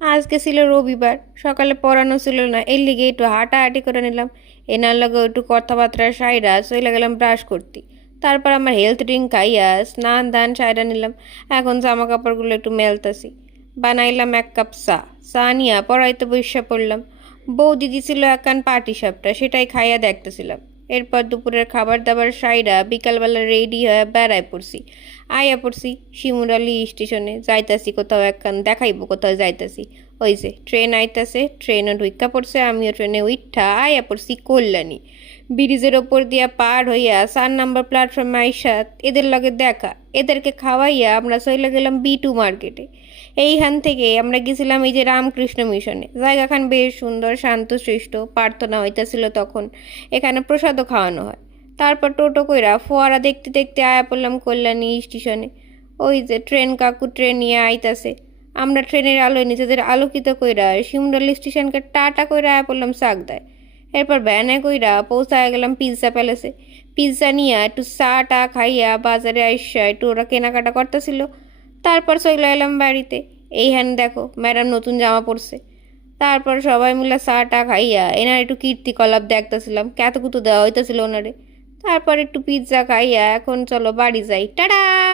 আজকে ছিল রবিবার, সকালে পড়ানো ছিল না, এর লিগে একটু হাঁটাহাঁটি করে নিলাম। এনার লগে একটু কথাবার্তা সাইরা চলে গেলাম ব্রাশ করতে। তারপর আমার হেলথ ড্রিঙ্ক খাইয়া স্নান দান সাইরা নিলাম। এখন জামা কাপড়গুলো একটু মেলতাছি। বানাইলাম এক কাপ চা। চা নিয়া পড়াইতে বইসা পড়লাম। বৌদি দিছিল এক কান পাটি সাপটা, সেটাই খাইয়া দেখতেছিলাম। এরপর দুপুরের খাবার দাবার সাইরা বিকালবেলা রেডি হয়ে বেড়ায় পড়ছি। আয়া পড়ছি শিমুরালি স্টেশনে, যাইতাছি কোথাও একখান দেখাইবো কোথাও যাইতাছি। ওই যে ট্রেন আইতাছে, ট্রেনও ঢুইক্কা পড়ছে, আমিও ট্রেনে উইঠা আয়া পড়ছি কল্যাণী। ব্রিজের ওপর দিয়া পার হইয়া 4 নম্বর প্ল্যাটফর্মে আইসা এদের লগে দেখা, এদেরকে খাওয়াইয়া আমরা চলে গেলাম B2 মার্কেটে। এইখান থেকে আমরা গেছিলাম এই যে রামকৃষ্ণ মিশনে। জায়গাখান বেশ সুন্দর, শান্তশিষ্ট, প্রার্থনা হইতাছিল তখন। এখানে প্রসাদও খাওয়ানো হয়। তারপর টোটো কইরা ফোয়ারা দেখতে দেখতে আয়া পড়লাম কল্যাণী স্টেশনে। ওই যে ট্রেন কাকু ট্রেন নিয়ে আইতাছে। আমরা ট্রেনের আলোয় নিজেদের আলোকিত কইরা শিমুরালি স্টেশনকে টাটা কইরা আয়া পড়লাম চাকদায়। এরপর ভ্যানে কইরা পৌঁছায় গেলাম পিৎজা প্যালেসে। পিৎজা নিয়ে একটু চা টা খাইয়া বাজারে আইসা একটু ওরা কেনাকাটা করতেছিল। তারপর চলে এলাম বাড়িতে। এইখানে দেখো ম্যাডাম নতুন জামা পরছে। তারপর সবাই মিলে চা টা খাইয়া এনার একটু কীর্তিকলাপ দেখতেছিলাম, কত কুতু দেওয়া হইতেছিল ওনারে। তারপর একটু পিৎজা খাইয়া এখন চলো বাড়ি যাই, টাটা।